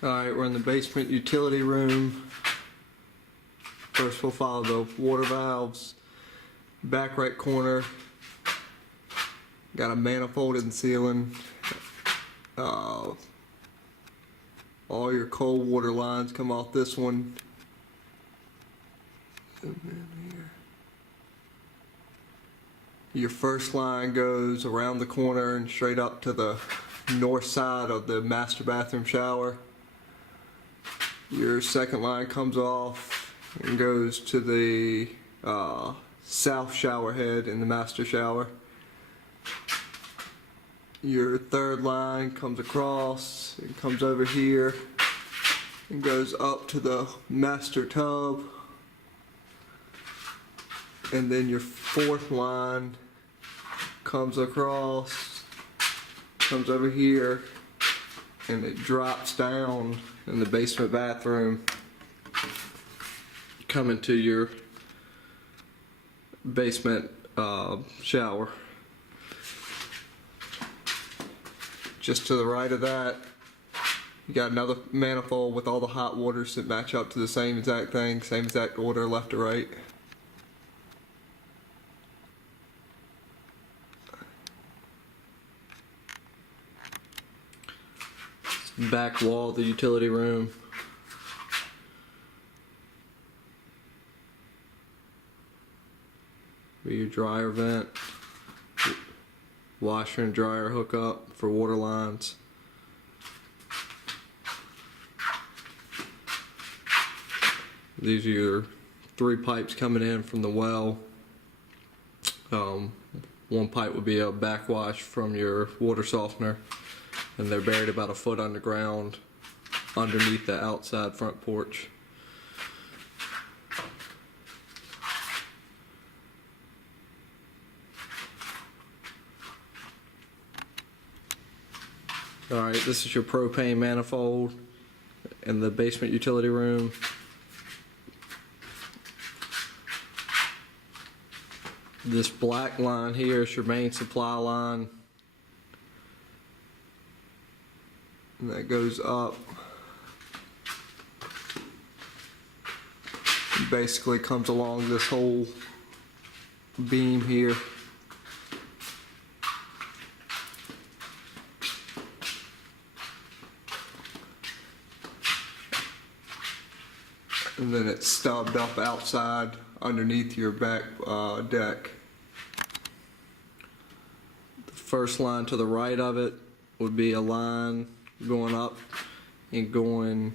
Alright, we're in the basement utility room. First we'll follow the water valves. Back right corner, got a manifold in the ceiling. All your cold water lines come off this one. And then here. Your first line goes around the corner and straight up to the north side of the master bathroom shower. Your second line comes off and goes to the south shower head in the master shower. Your third line comes across and comes over here and goes up to the master tub. And then your fourth line comes across, comes over here, and it drops down in the basement bathroom, coming to your basement shower. Just to the right of that, you got another manifold with all the hot waters that match up to the same exact thing, same exact order, left to right. Back wall of the utility room. Your dryer vent, washer and dryer hookup for water lines. These are your 3 pipes coming in from the well. One pipe would be a backwash from your water softener, and they're buried about a foot underground underneath the outside front porch. Alright, this is your propane manifold in the basement utility room. This black line here is your main supply line. And that goes up. It basically comes along this whole beam here. And then it's stubbed up outside underneath your back deck. The first line to the right of it would be a line going up and going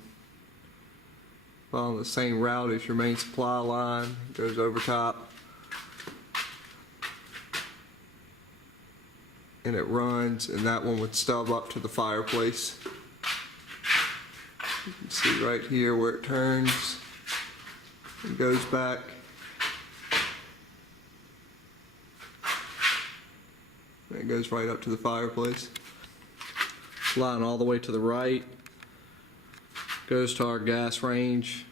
on the same route as your main supply line. It goes over top. And it runs, and that one would stub up to the fireplace. You can see right here where it turns. It goes back. And it goes right up to the fireplace. Line all the way to the right goes to our gas range.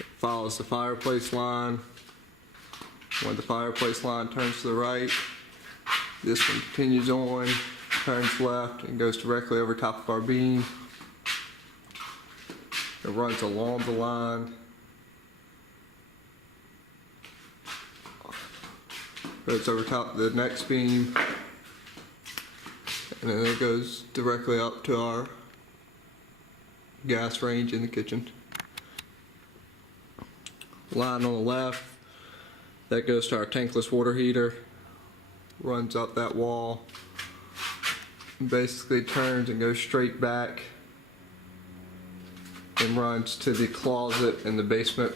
It follows the fireplace line. When the fireplace line turns to the right, this one continues on, turns left, and goes directly over top of our beam. It runs along the line, goes over top of the next beam, and then it goes directly up to our gas range in the kitchen. Line on the left, that goes to our tankless water heater, runs up that wall, and basically turns and goes straight back and runs to the closet in the basement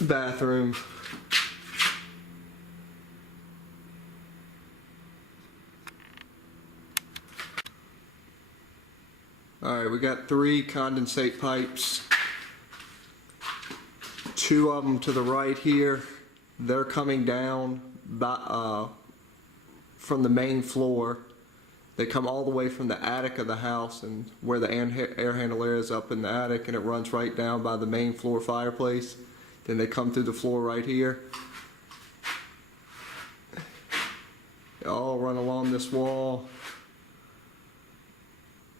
bathroom. Alright, we got 3 condensate pipes. 2 of them to the right here. They're coming down by, from the main floor. They come all the way from the attic of the house, and where the air handler is up in the attic, and it runs right down by the main floor fireplace. Then they come through the floor right here. They all run along this wall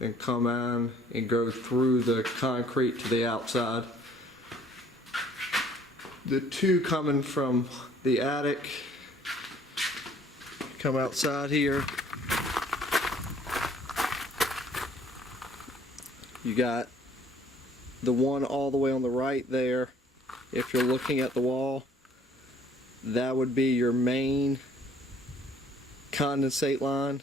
and come in and go through the concrete to the outside. The two coming from the attic come outside here. You got the one all the way on the right there. If you're looking at the wall, that would be your main condensate line.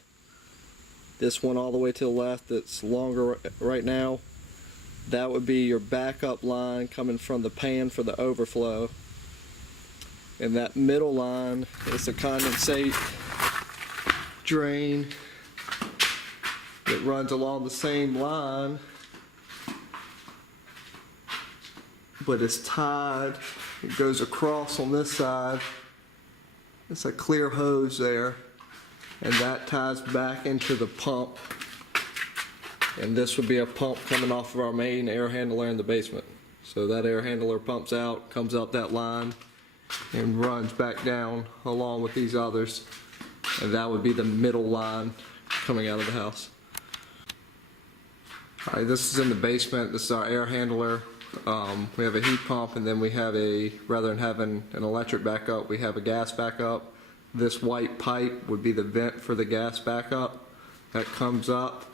This one all the way to the left that's longer right now, that would be your backup line coming from the pan for the overflow. And that middle line is the condensate drain that runs along the same line, but it's tied. It goes across on this side. It's a clear hose there, and that ties back into the pump. And this would be a pump coming off of our main air handler in the basement. So that air handler pumps out, comes up that line, and runs back down along with these others. And that would be the middle line coming out of the house. Alright, this is in the basement. This is our air handler. We have a heat pump, and then we have rather than having an electric backup, we have a gas backup. This white pipe would be the vent for the gas backup. That comes up,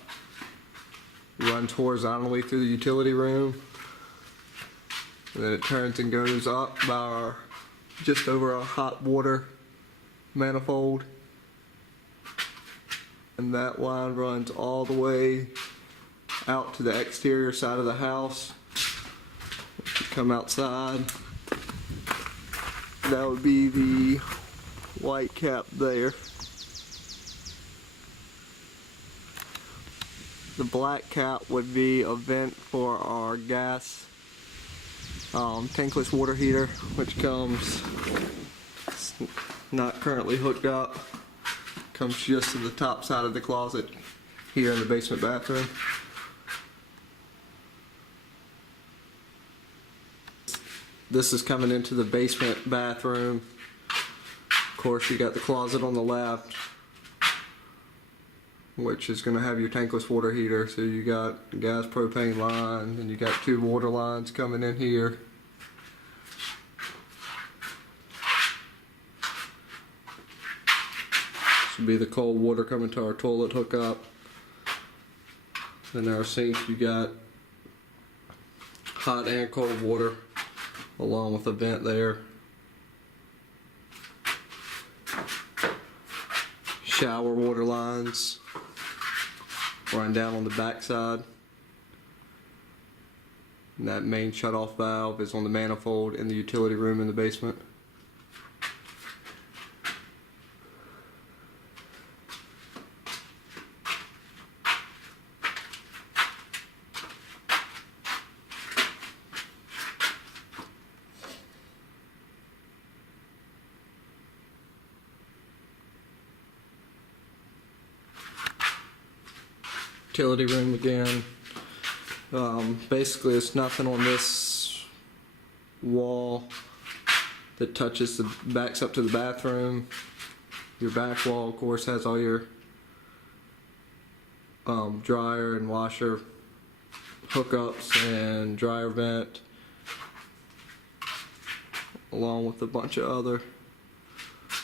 runs horizontally through the utility room, and then it turns and goes up by just over our hot water manifold. And that line runs all the way out to the exterior side of the house. Come outside, that would be the white cap there. The black cap would be a vent for our gas tankless water heater, which comes, it's not currently hooked up, comes just to the top side of the closet here in the basement bathroom. This is coming into the basement bathroom. Of course, you got the closet on the left, which is going to have your tankless water heater. So you got gas propane line, and you got two water lines coming in here. This would be the cold water coming to our toilet hookup. In our sink, you got hot and cold water, along with a vent there. Shower water lines run down on the back side. And that main shutoff valve is on the manifold in the utility room in the basement. Utility room again. Basically, it's nothing on this wall that touches backs up to the bathroom. Your back wall, of course, has all your dryer and washer hookups and dryer vent, along with a bunch of other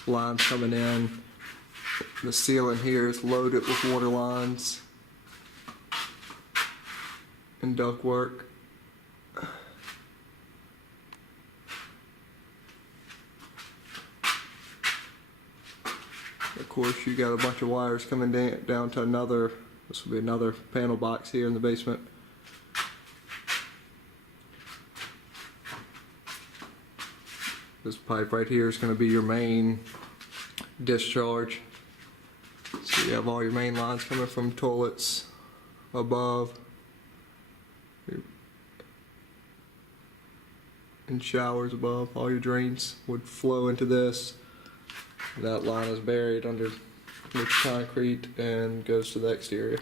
lines coming in. The ceiling here is loaded with water lines and ductwork. Of course, you got a bunch of wires coming down to another, this will be another panel box here in the basement. This pipe right here is going to be your main discharge. So you have all your main lines coming from toilets above and showers above. All your drains would flow into this. That line is buried under the concrete and goes to the exterior.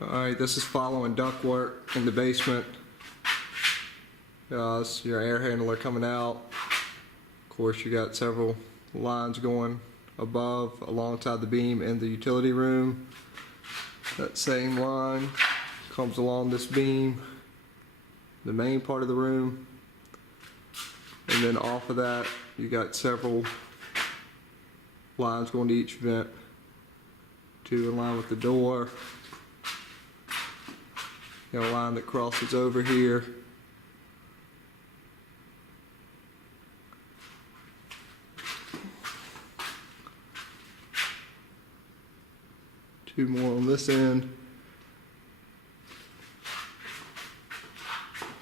Alright, this is following ductwork in the basement. This is your air handler coming out. Of course, you got several lines going above alongside the beam in the utility room. That same line comes along this beam, the main part of the room, and then off of that you got several lines going to each vent. Two in line with the door. You got a line that crosses over here. Two more on this end.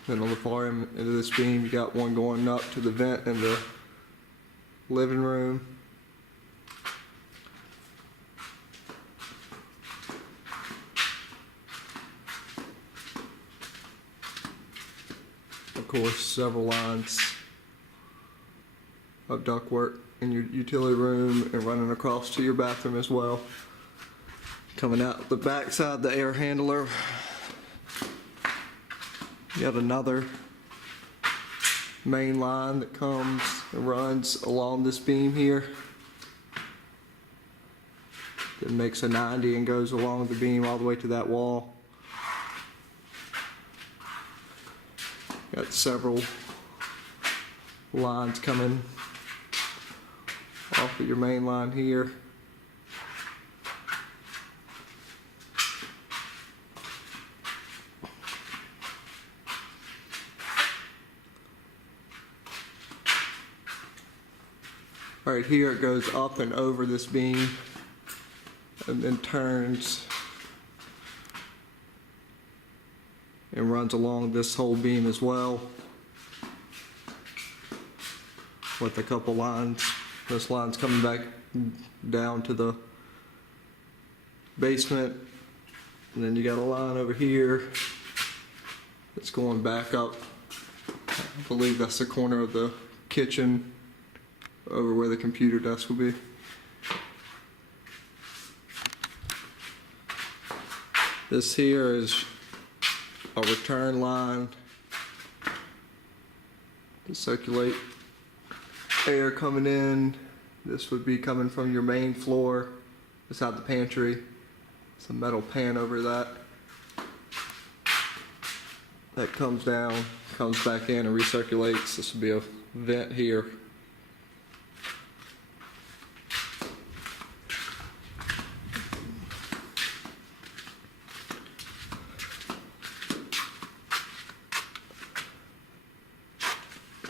Then on the far end of this beam, you got one going up to the vent in the living room. Of course, several lines of ductwork in your utility room and running across to your bathroom as well. Coming out the back side, the air handler. You have another main line that comes and runs along this beam here. It makes a 90 and goes along the beam all the way to that wall. Got several lines coming off of your main line here. Right here it goes up and over this beam and then turns and runs along this whole beam as well with a couple lines. This line's coming back down to the basement, and then you got a line over here that's going back up. I believe that's the corner of the kitchen over where the computer desk will be. This here is a return line to circulate air coming in. This would be coming from your main floor beside the pantry. It's a metal pan over that. That comes down, comes back in and recirculates. This would be a vent here.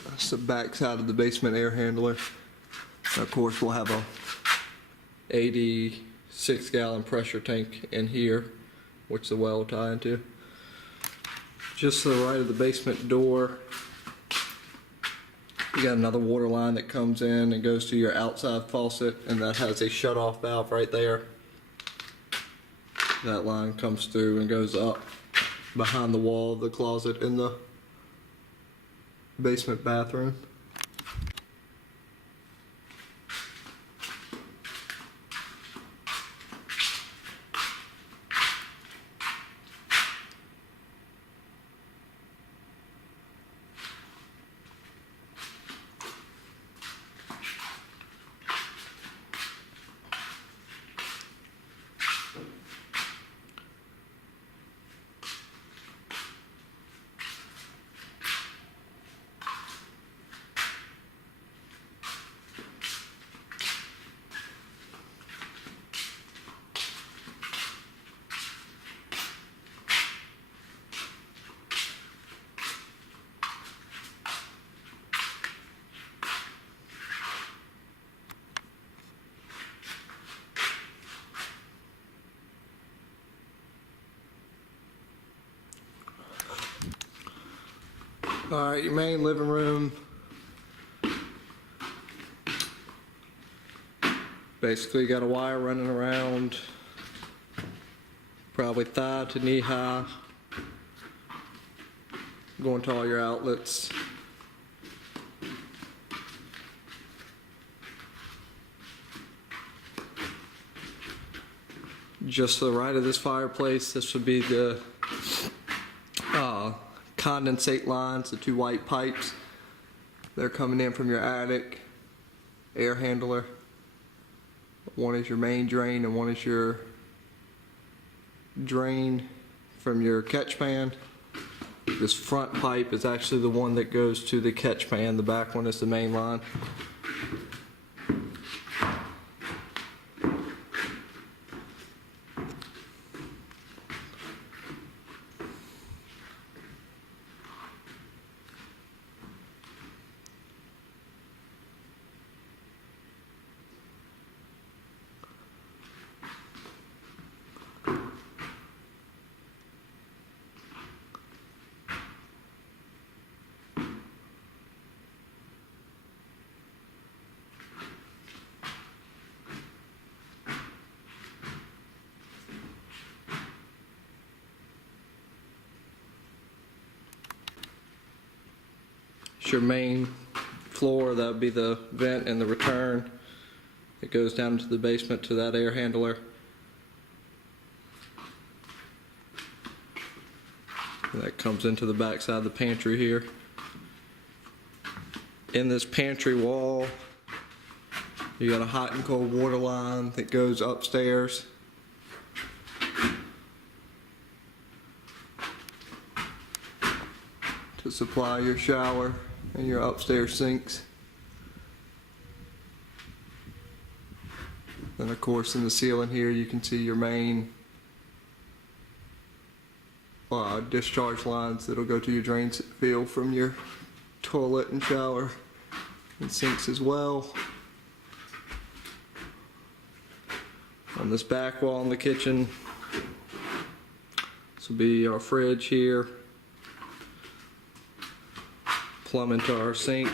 That's the back side of the basement air handler. And of course, we'll have a 86-gallon pressure tank in here, which the well will tie into. Just to the right of the basement door, you got another water line that comes in and goes to your outside faucet, and that has a shut-off valve right there. That line comes through and goes up behind the wall of the closet in the basement bathroom. Alright, your main living room. Basically, you got a wire running around, probably thigh to knee high, going to all your outlets. Just to the right of this fireplace, this would be the condensate lines, the two white pipes. They're coming in from your attic air handler. One is your main drain and one is your drain from your catch pan. This front pipe is actually the one that goes to the catch pan. The back one is the main line. Your main floor, that would be the vent and the return. It goes down into the basement to that air handler. And that comes into the back side of the pantry here. In this pantry wall, you got a hot and cold water line that goes upstairs. To supply your shower and your upstairs sinks. Then of course in the ceiling here you can see your main discharge lines that'll go to your drain field from your toilet and shower and sinks as well. On this back wall in the kitchen, this will be our fridge here. Plumb into our sink.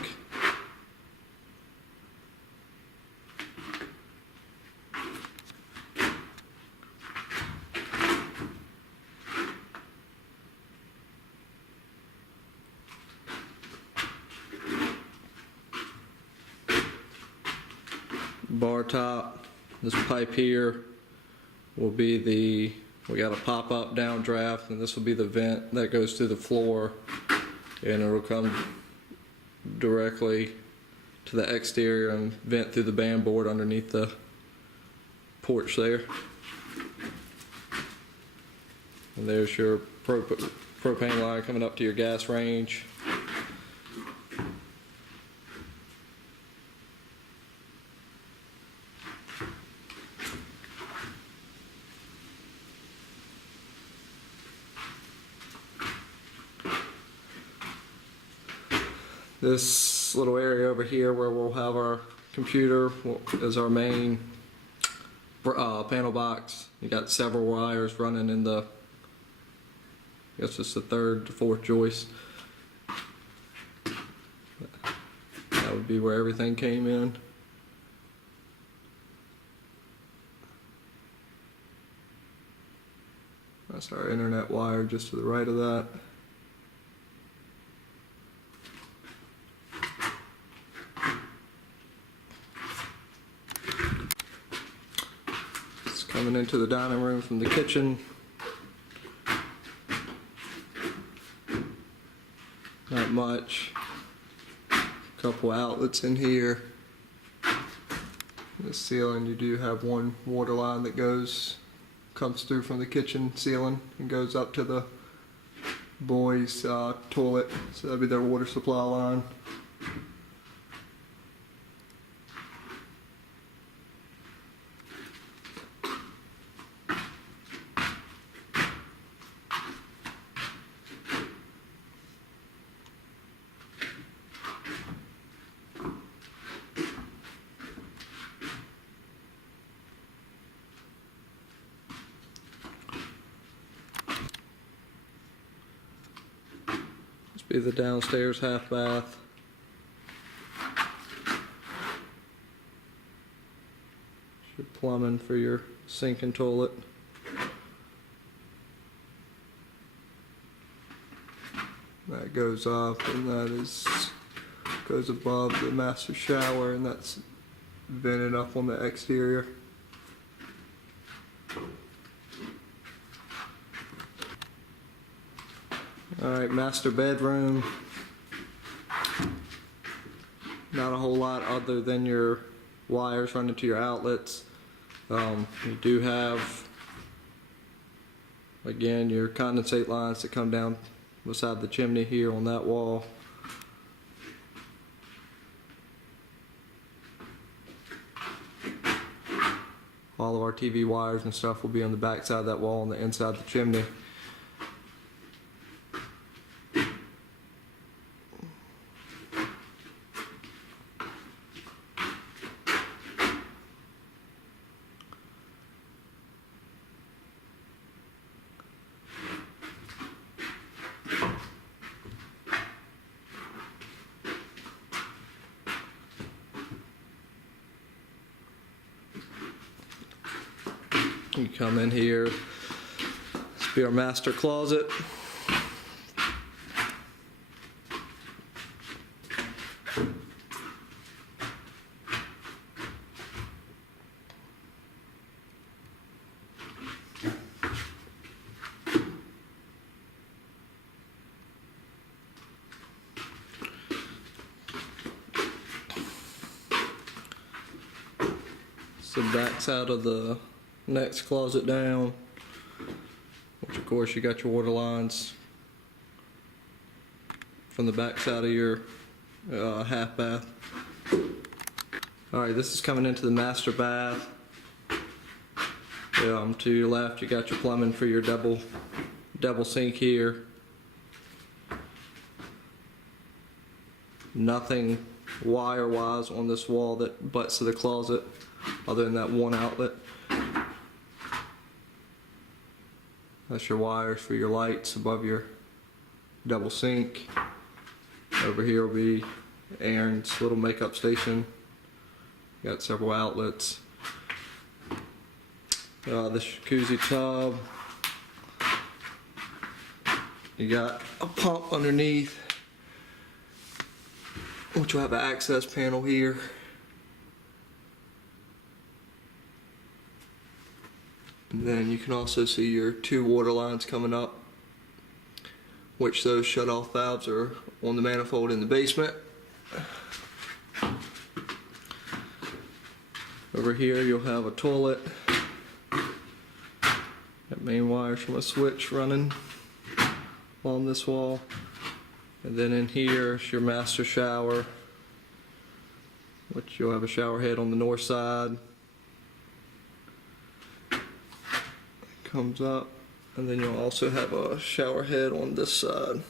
Bar top, this pipe here will be we got a pop-up downdraft, and this will be the vent that goes to the floor, and it'll come directly to the exterior and vent through the band board underneath the porch there. And there's your propane line coming up to your gas range. This little area over here where we'll have our computer is our main panel box. You got several wires running in the, I guess it's the third to fourth joist. That would be where everything came in. That's our internet wire just to the right of that. Coming into the dining room from the kitchen. Not much. Couple outlets in here. The ceiling, you do have one water line that comes through from the kitchen ceiling and goes up to the boys' toilet. So that'd be their water supply line. Be the downstairs half bath. Your plumbing for your sink and toilet. That goes up, and that goes above the master shower, and that's vented up on the exterior. Alright, master bedroom. Not a whole lot other than your wires running to your outlets. You do have Again, your condensate lines that come down beside the chimney here on that wall. All of our TV wires and stuff will be on the back side of that wall on the inside of the chimney. You come in here, this will be our master closet. So back side of the next closet down, which of course you got your water lines from the back side of your half bath. Alright, this is coming into the master bath. To your left you got your plumbing for your double sink here. Nothing wire wise on this wall that butts to the closet other than that one outlet. That's your wires for your lights above your double sink. Over here will be Aaron's little makeup station. Got several outlets. This jacuzzi tub. You got a pump underneath, which will have an access panel here. And then you can also see your two water lines coming up, which those shut-off valves are on the manifold in the basement. Over here you'll have a toilet. Got main wires from a switch running along this wall. And then in here is your master shower, which you'll have a shower head on the north side. Comes up, and then you'll also have a shower head on this side.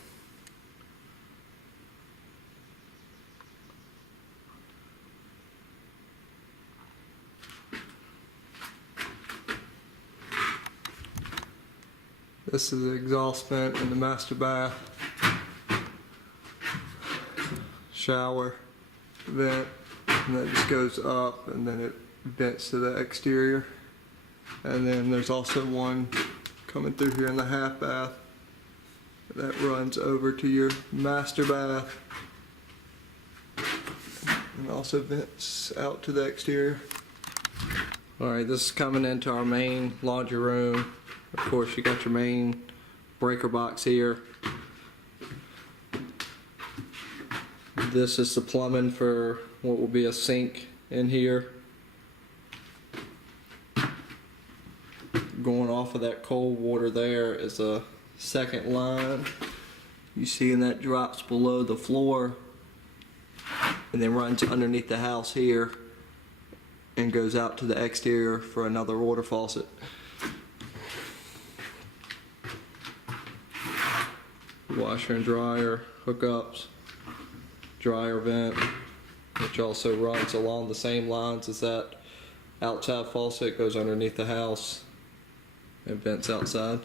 This is the exhaust vent in the master bath. Shower vent, and that just goes up and then it vents to the exterior. And then there's also one coming through here in the half bath that runs over to your master bath and also vents out to the exterior. Alright, this is coming into our main laundry room. Of course you got your main breaker box here. This is the plumbing for what will be a sink in here. Going off of that cold water there is a second line. You see, and that drops below the floor and then runs underneath the house here and goes out to the exterior for another water faucet. Washer and dryer hookups, dryer vent, which also runs along the same lines as that outside faucet, goes underneath the house and vents outside.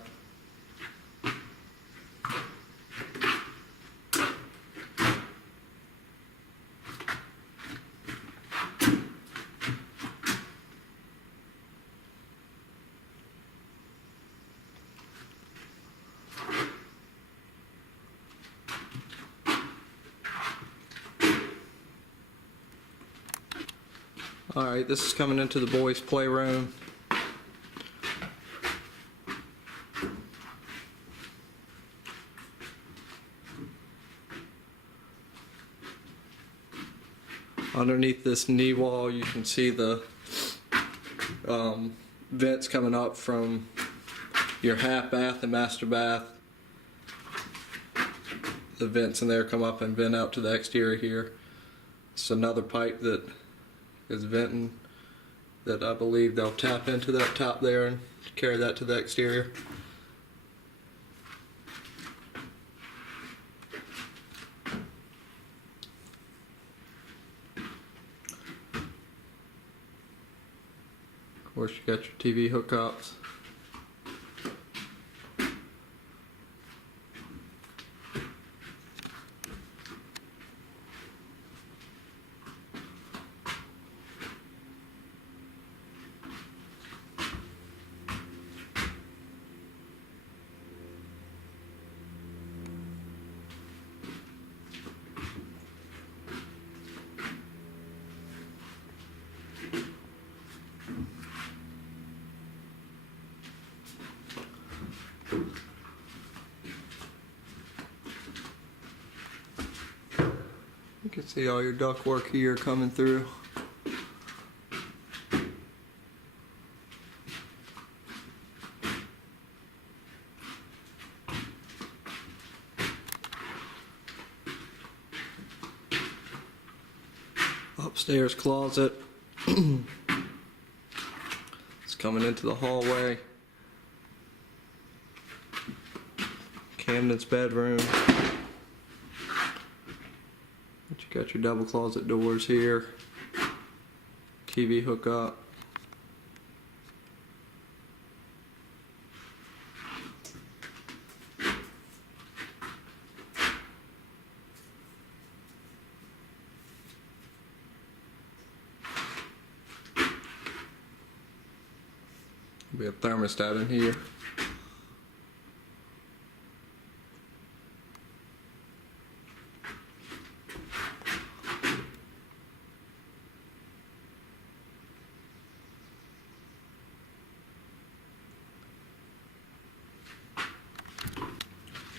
Alright, this is coming into the boys' playroom. Underneath this knee wall you can see the vents coming up from your half bath and master bath. The vents in there come up and vent out to the exterior here. It's another pipe that is venting that I believe they'll tap into that top there and carry that to the exterior. Of course, you got your TV hookups. You can see all your ductwork here coming through. Upstairs closet. It's coming into the hallway. Camden's bedroom. You got your double closet doors here. TV hookup. Be a thermostat in here.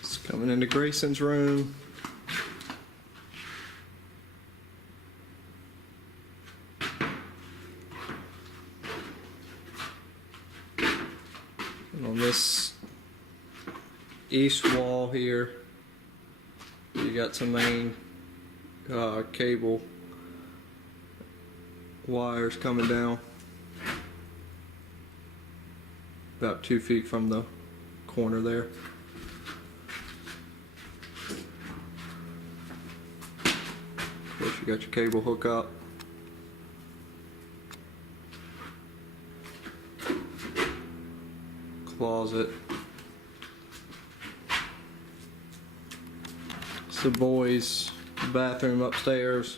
It's coming into Grayson's room. And on this east wall here, you got some main cable wires coming down about 2 feet from the corner there. Of course, you got your cable hookup. Closet. It's the boys' bathroom upstairs.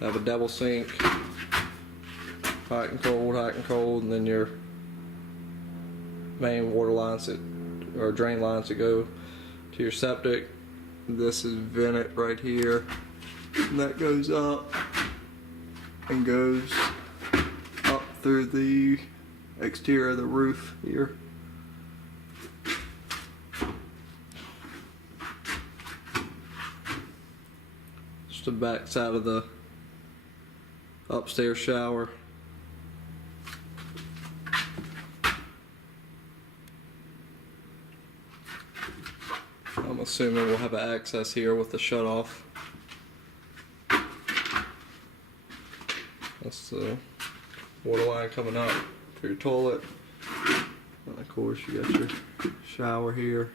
Have a double sink, hot and cold, and then your main water lines that, or drain lines that go to your septic. This is vented right here, and that goes up and goes up through the exterior of the roof here. Just the back side of the upstairs shower. I'm assuming we'll have an access here with the shut off. That's the water line coming up to your toilet. And of course you got your shower here.